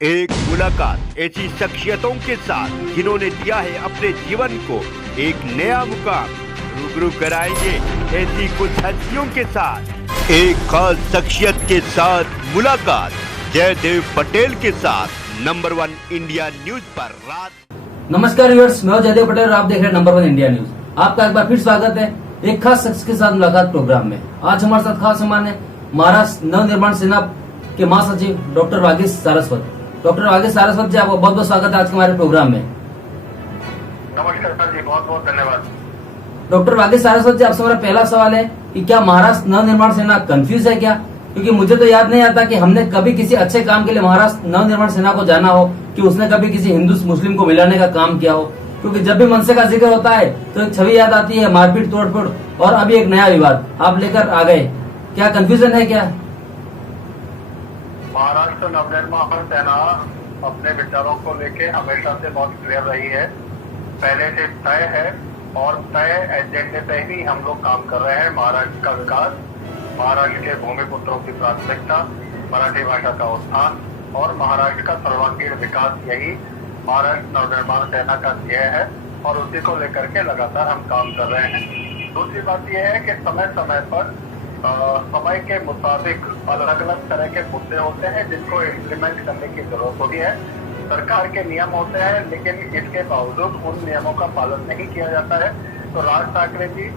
एक मुलाकात ऐसी शख्सियतों के साथ जिन्होंने दिया है अपने जीवन को एक नया मुकाम। रूबरू कराएंगे ऐसी कुछ हस्तियों के साथ एक खास शख्सियत के साथ मुलाकात। जयदेव पटेल के साथ नंबर 1 इंडिया न्यूज पर रात। नमस्कार व्यूअर्स, मैं जयदेव पटेल और आप देख रहे हैं नंबर 1 इंडिया न्यूज। आपका एक बार फिर स्वागत है एक खास शख्स के साथ मुलाकात प्रोग्राम में। आज हमारे साथ खास मेहमान है महाराष्ट्र नवनिर्माण सेना के महासचिव डॉक्टर वागीश सारस्वत। डॉक्टर वागीश सारस्वत जी, आपका बहुत बहुत स्वागत है आज के हमारे प्रोग्राम में। नमस्कार सर जी, बहुत बहुत धन्यवाद। डॉक्टर वागीश सारस्वत जी, आपसे मेरा पहला सवाल है कि क्या महाराष्ट्र नवनिर्माण सेना कंफ्यूज है क्या? क्योंकि मुझे तो याद नहीं आता कि हमने कभी किसी अच्छे काम के लिए महाराष्ट्र नवनिर्माण सेना को जाना हो कि उसने कभी किसी हिंदू मुस्लिम को मिलाने का काम किया हो। क्योंकि जब भी मनसे का जिक्र होता है तो एक छवि याद आती है मारपीट तोड़फोड़, और अभी एक नया विवाद आप लेकर आ गए। क्या कंफ्यूजन है क्या? महाराष्ट्र नवनिर्माण सेना अपने विचारों को लेके हमेशा से बहुत क्लियर रही है, पहले से तय है और तय एजेंडे पे ही हम लोग काम कर रहे हैं। महाराष्ट्र का विकास, महाराष्ट्र के भूमिपुत्रों की प्राथमिकता, मराठी भाषा का उत्थान और महाराष्ट्र का सर्वांगीण विकास, यही महाराष्ट्र नवनिर्माण सेना का ध्येय है और उसी को लेकर के लगातार हम काम कर रहे हैं। दूसरी बात यह है कि समय समय पर समय के मुताबिक अलग अलग तरह के मुद्दे होते हैं जिनको इम्प्लीमेंट करने की जरूरत होती है। सरकार के नियम होते हैं, लेकिन इसके बावजूद उन नियमों का पालन नहीं किया जाता है। तो राज ठाकरे जी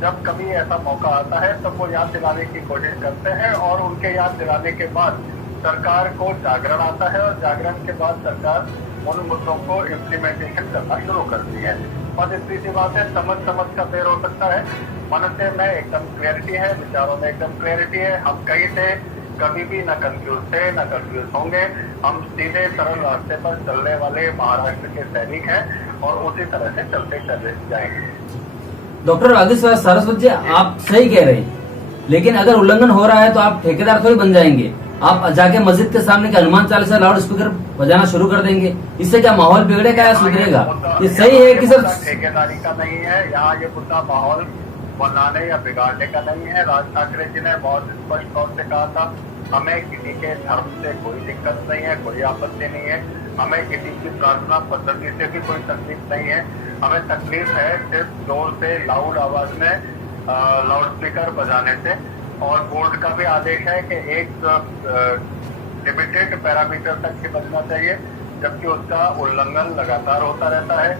जब कभी ऐसा मौका आता है तब वो याद दिलाने की कोशिश करते हैं और उनके याद दिलाने के बाद सरकार को जागरण आता है और जागरण के बाद सरकार उन मुद्दों को इम्प्लीमेंटेशन करना शुरू करती है। और इतनी सी बात है, समझ का देर हो सकता है, मन से में एकदम क्लैरिटी है, विचारों में एकदम क्लैरिटी है। हम कहीं से कभी भी न कंफ्यूज थे न कंफ्यूज होंगे। हम सीधे सरल रास्ते पर चलने वाले महाराष्ट्र के सैनिक हैं और उसी तरह से चलते चले जाएंगे। डॉक्टर वागीश सारस्वत जी, आप सही कह रहे हैं, लेकिन अगर उल्लंघन हो रहा है तो आप ठेकेदार थोड़ी बन जाएंगे। आप जाके मस्जिद के सामने के हनुमान चालीसा लाउड स्पीकर बजाना शुरू कर देंगे। इससे क्या माहौल बिगड़ेगा या सुधरेगा? ये सही है कि सर ठेकेदारी का नहीं है, यहाँ ये मुद्दा माहौल बनाने या बिगाड़ने का नहीं है। राज ठाकरे जी ने बहुत स्पष्ट तौर से कहा था, हमें किसी के धर्म से कोई दिक्कत नहीं है, कोई आपत्ति नहीं है, हमें किसी की प्रार्थना पद्धति से भी कोई तकलीफ नहीं है। हमें तकलीफ है सिर्फ जोर से लाउड आवाज में लाउड स्पीकर बजाने से। और बोर्ड का भी आदेश है कि एक लिमिटेड पैरामीटर तक ही बजना चाहिए, जबकि उसका उल्लंघन लगातार होता रहता है।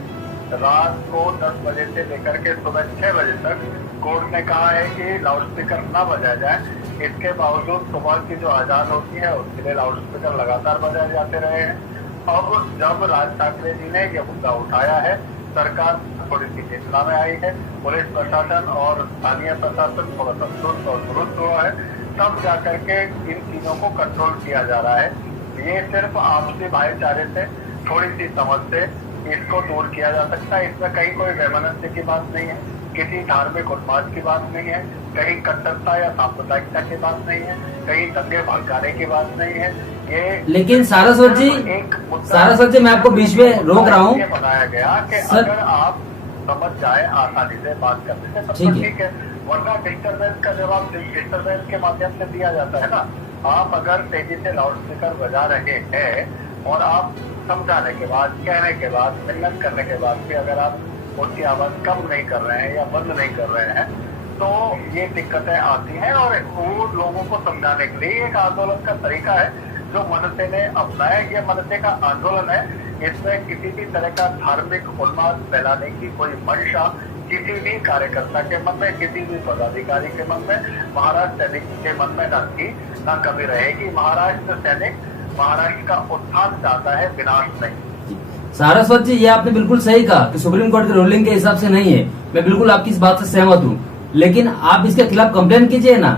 रात को 10 बजे से लेकर के सुबह 6 बजे तक कोर्ट ने कहा है कि लाउड स्पीकर न बजाया जाए। इसके बावजूद सुबह की जो अजान होती है उसके लिए लाउड स्पीकर लगातार बजाए जाते रहे हैं। अब जब राज ठाकरे जी ने यह मुद्दा उठाया है, सरकार थोड़ी सी चेतना में आई है, पुलिस प्रशासन और स्थानीय प्रशासन थोड़ा सा सुस्त और दुरुस्त हुआ है, तब जाकर के इन चीजों को कंट्रोल किया जा रहा है। ये सिर्फ आपसी भाईचारे से, थोड़ी सी समझ से इसको दूर किया जा सकता है। इसमें कहीं कोई वैमनस्य की बात नहीं है, किसी धार्मिक उन्माद की बात नहीं है, कहीं कट्टरता या सांप्रदायिकता की बात नहीं है, कहीं दंगे भड़काने की बात नहीं है। ये लेकिन सारस्वत जी, मैं आपको बीच में रोक रहा हूँ। बनाया गया कि अगर आप समझ जाए आसानी से बात करने से तब ठीक है, वरना डिस्टर्बेंस का जवाब डिस्टर्बेंस के माध्यम से दिया जाता है ना। आप अगर तेजी से लाउड स्पीकर बजा रहे हैं और आप समझाने के बाद, कहने के बाद, मिन्नत करने के बाद भी अगर आप उनकी आवाज कम नहीं कर रहे हैं या बंद नहीं कर रहे हैं, तो ये दिक्कतें आती हैं। और वो लोगों को समझाने के लिए एक आंदोलन का तरीका है जो मनसे ने अपनाया। ये मनसे का आंदोलन है, इसमें किसी भी तरह का धार्मिक उन्माद फैलाने की कोई मंशा किसी भी कार्यकर्ता के मन में, किसी भी पदाधिकारी के मन में, महाराष्ट्र सैनिक के मन में न थी न कभी रहेगी। महाराष्ट्र सैनिक महाराष्ट्र का उत्थान चाहता है, विनाश नहीं। सारस्वत जी, ये आपने बिल्कुल सही कहा कि सुप्रीम कोर्ट की रूलिंग के हिसाब से नहीं है। मैं बिल्कुल आपकी इस बात से सहमत हूँ, लेकिन आप इसके खिलाफ कंप्लेन कीजिए ना।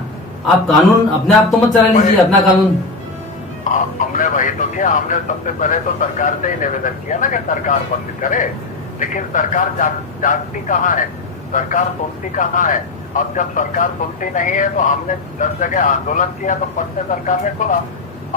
आप कानून अपने आप तो मत चला लीजिए, अपना कानून। हमने वही तो किया। हमने सबसे पहले तो सरकार से ही निवेदन किया ना कि सरकार बंद करे, लेकिन सरकार जागती कहाँ है, सरकार सुनती कहाँ है। अब जब सरकार सुनती नहीं है तो हमने 10 जगह आंदोलन किया तो फट से सरकार ने सुना।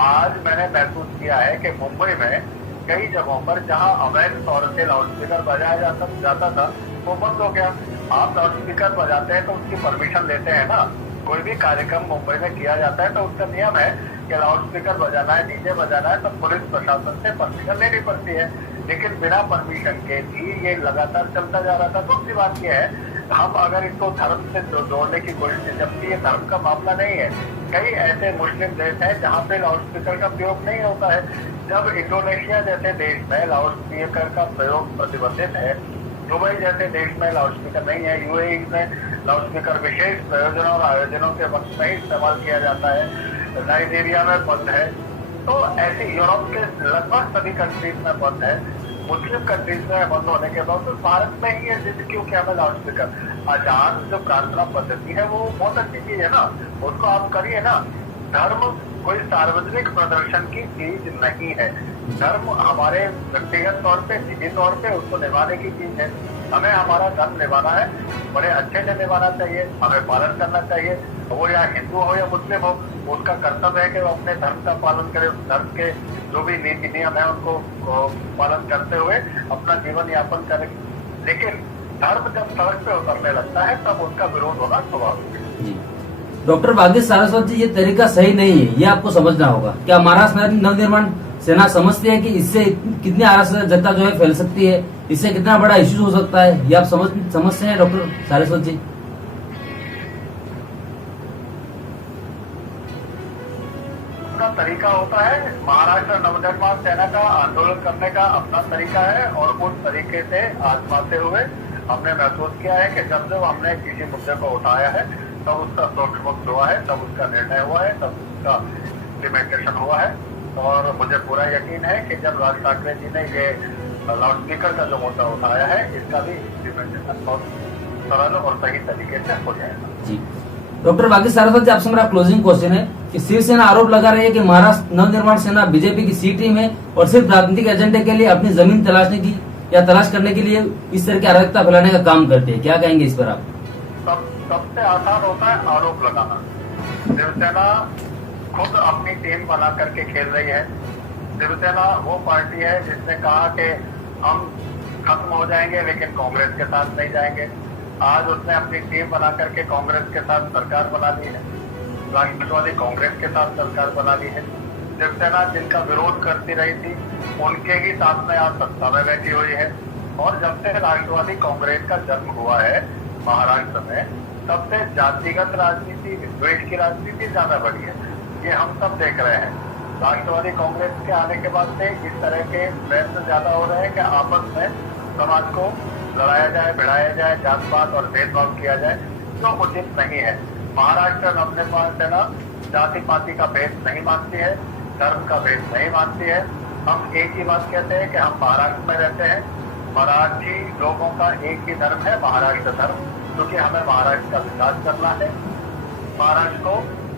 आज मैंने महसूस किया है कि मुंबई में कई जगहों पर जहां अवैध तौर से लाउड स्पीकर बजाया जाता था वो बंद हो गया। आप लाउड स्पीकर बजाते हैं तो उसकी परमिशन लेते हैं ना। कोई भी कार्यक्रम मुंबई में किया जाता है तो उसका नियम है कि लाउड स्पीकर बजाना है, डीजे बजाना है, तो पुलिस प्रशासन से परमिशन लेनी पड़ती है। लेकिन बिना परमिशन के भी ये लगातार चलता जा रहा था। दूसरी बात यह है, हम अगर इसको धर्म से जोड़ने की कोशिश, जबकि ये धर्म का मामला नहीं है। कई ऐसे मुस्लिम देश हैं जहाँ पे लाउड स्पीकर का प्रयोग नहीं होता है। जब इंडोनेशिया जैसे देश में लाउड स्पीकर का प्रयोग प्रतिबंधित है, दुबई जैसे देश में लाउड स्पीकर नहीं है, यूएई में लाउड स्पीकर विशेष प्रयोजनों और आयोजनों के वक्त में ही इस्तेमाल किया जाता है, नाइजीरिया में बंद है, तो ऐसे यूरोप के लगभग सभी कंट्रीज में बंद है। मुस्लिम कंट्रीज में बंद होने के बाद तो भारत में ही है जिद क्यों क्या है लाउड स्पीकर। अजान जो प्रार्थना पद्धति है वो बहुत अच्छी चीज है ना, उसको आप करिए ना। धर्म कोई सार्वजनिक प्रदर्शन की चीज नहीं है। धर्म हमारे व्यक्तिगत तौर पे, निजी तौर पे उसको निभाने की चीज है। हमें हमारा धर्म निभाना है, बड़े अच्छे से निभाना चाहिए, हमें पालन करना चाहिए। वो या हिंदू हो या मुस्लिम हो, उसका कर्तव्य है कि वो अपने धर्म का पालन करे। धर्म के जो भी नीति नियम है उनको पालन करते हुए अपना जीवन यापन करे। लेकिन धर्म जब सड़क पे उतरने लगता है तब उसका विरोध होना स्वाभाविक है। डॉक्टर भाग्येश सारस्वत जी, ये तरीका सही नहीं है, ये आपको समझना होगा। क्या महाराष्ट्र नवनिर्माण सेना समझती है कि इससे कितनी अराजकता जो है फैल सकती है, इससे कितना बड़ा इश्यू हो सकता है, ये आप समझते हैं डॉक्टर सारस्वत जी? का तरीका होता है, महाराष्ट्र नवनिर्माण सेना का आंदोलन करने का अपना तरीका है, और उस तरीके से आजमाते हुए हमने महसूस किया है कि जब जब हमने किसी मुद्दे को उठाया है तब उसका सोच हुआ है, तब उसका निर्णय हुआ है, तब उसका इम्प्लीमेंटेशन हुआ है। और मुझे पूरा यकीन है कि जब राज ठाकरे जी ने ये लाउड स्पीकर का जो मुद्दा उठाया है, इसका भी इम्प्लीमेंटेशन बहुत सरल और सही तरीके से हो जाएगा। जी डॉक्टर भाग्येश सारस्वत जी, आपसे मेरा क्लोजिंग क्वेश्चन है कि शिवसेना आरोप लगा रही है कि महाराष्ट्र नवनिर्माण सेना बीजेपी की सी टीम है और सिर्फ राजनीतिक एजेंडे के लिए अपनी जमीन तलाशने की या तलाश करने के लिए इस तरह की अराजकता फैलाने का काम करती है। क्या कहेंगे इस पर आप? सबसे आसान होता है आरोप लगाना। शिवसेना खुद अपनी टीम बना करके खेल रही है। शिवसेना वो पार्टी है जिसने कहा कि हम खत्म हो जाएंगे लेकिन कांग्रेस के साथ नहीं जाएंगे। आज उसने अपनी टीम बना करके कांग्रेस के साथ सरकार बना ली है, राष्ट्रवादी कांग्रेस के साथ सरकार बना ली है। शिवसेना जिनका विरोध करती रही थी उनके ही साथ में आज सत्ता में बैठी हुई है। और जब से राष्ट्रवादी कांग्रेस का जन्म हुआ है महाराष्ट्र में, तब से जातिगत राजनीति, विद्वेष की राजनीति ज्यादा बढ़ी है। ये हम सब देख रहे हैं। राष्ट्रवादी कांग्रेस के आने के बाद से इस तरह के प्रयत्न ज्यादा हो रहे हैं कि आपस में समाज को लड़ाया जाए, भिड़ाया जाए, जात पात और भेदभाव किया जाए, जो उचित नहीं है। महाराष्ट्र नवनिर्माण सेना जाति पाति का भेद नहीं मानती है, धर्म का भेद नहीं मानती है। हम एक ही बात कहते हैं कि हम महाराष्ट्र में रहते हैं, मराठी लोगों का एक ही धर्म है, महाराष्ट्र धर्म, क्योंकि हमें महाराष्ट्र का विकास करना है। महाराष्ट्र को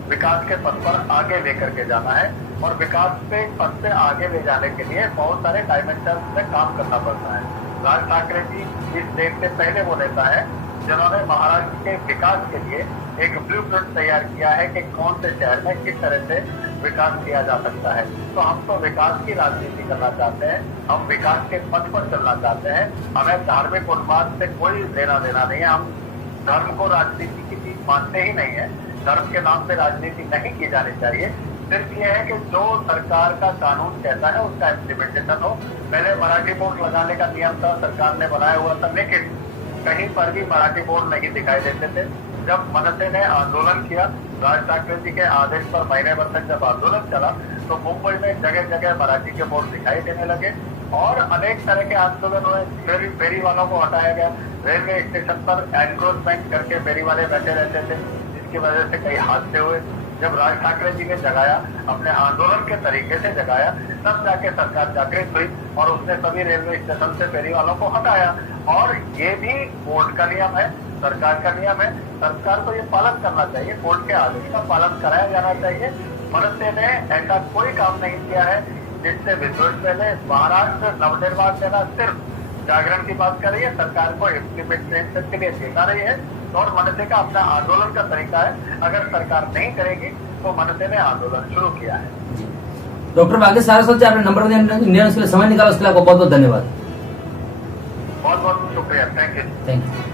विकास के पथ पर आगे लेकर के जाना है, और विकास के पथ से आगे ले जाने के लिए बहुत सारे डायमेंशन में काम करना पड़ता है। राज ठाकरे जी इस देश से पहले वो नेता है जिन्होंने महाराष्ट्र के विकास के लिए एक ब्लूप्रिंट तैयार किया है कि कौन से शहर में किस तरह से विकास किया जा सकता है। तो हम तो विकास की राजनीति करना चाहते हैं, हम विकास के पथ पर चलना चाहते हैं। हमें धार्मिक उन्माद से कोई लेना देना नहीं है। हम धर्म को राजनीति की चीज मानते ही नहीं है। धर्म के नाम पे राजनीति नहीं की जानी चाहिए। सिर्फ ये है कि जो सरकार का कानून कहता है उसका इम्प्लीमेंटेशन हो। पहले मराठी बोर्ड लगाने का नियम था, सरकार ने बनाया हुआ था, लेकिन कहीं पर भी मराठी बोर्ड नहीं दिखाई देते थे। जब मनसे ने आंदोलन किया, राज ठाकरे जी के आदेश पर महीने भर तक जब आंदोलन चला, तो मुंबई में जगह जगह मराठी के बोर्ड दिखाई देने लगे और अनेक तरह के आंदोलन हुए। फेरी वालों को हटाया गया, रेलवे स्टेशन पर एनक्रोचमेंट करके फेरी वाले बैठे रहते थे, जिसकी वजह से कई हादसे हुए। जब राज ठाकरे जी ने जगाया, अपने आंदोलन के तरीके से जगाया, तब जाके सरकार जागृत हुई और उसने सभी रेलवे स्टेशन से फेरी वालों को हटाया। और ये भी बोर्ड का नियम है, सरकार का नियम है, सरकार को ये पालन करना चाहिए, बोर्ड के आदेश का पालन कराया जाना चाहिए। मनसे ने ऐसा कोई काम नहीं किया है जिससे विध्वंस फैले। महाराष्ट्र नवनिर्माण सेना सिर्फ जागरण की बात कर रही है, सरकार को इम्प्लीमेंटेशन के लिए चेता रही है, और मनसे का अपना आंदोलन का तरीका है। अगर सरकार नहीं करेगी तो मनसे ने आंदोलन शुरू किया है। डॉक्टर भाग्येश सारस्वत जी, आपने नंबर इंडियन के लिए समय निकाला, उसके लिए आपको बहुत बहुत धन्यवाद। बहुत बहुत शुक्रिया, थैंक यू।